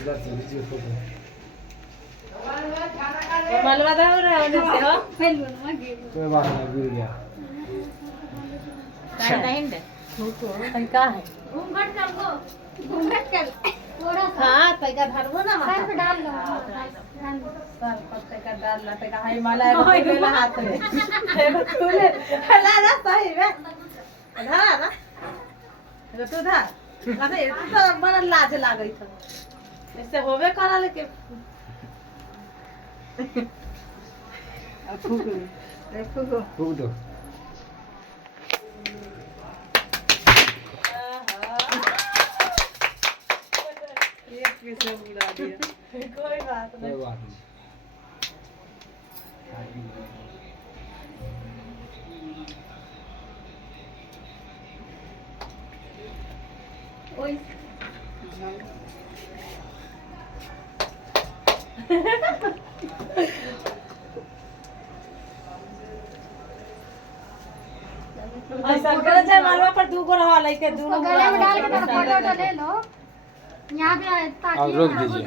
इधर से लीजिए फोटो। मलवा दा हो रहा है उन्हें से हो कोई बात नहीं, गिर गया। नहीं दे का है घूंघट कर लो, घूंघट कर थोड़ा सा हां पैका धरबो ना सर पे डाल लो। सर पत्ते का डाल ला पैका हाय माला एगो ले हाथ में एगो तूले हला ना सही में धरा ना एगो तू धर अरे तो बड़ा लाज लागई था ऐसे होवे करा लेके फूक रे फूक फूक दो। कैसे बुला दिया कोई बात कोई नहीं बात नहीं। ओए ऐसा करे जाए मालवा पर दू गो रहा लेके उसको दोनों गले में डाल के फोटो ले लो। यहाँ पे अब रोक ताकि दीजिए।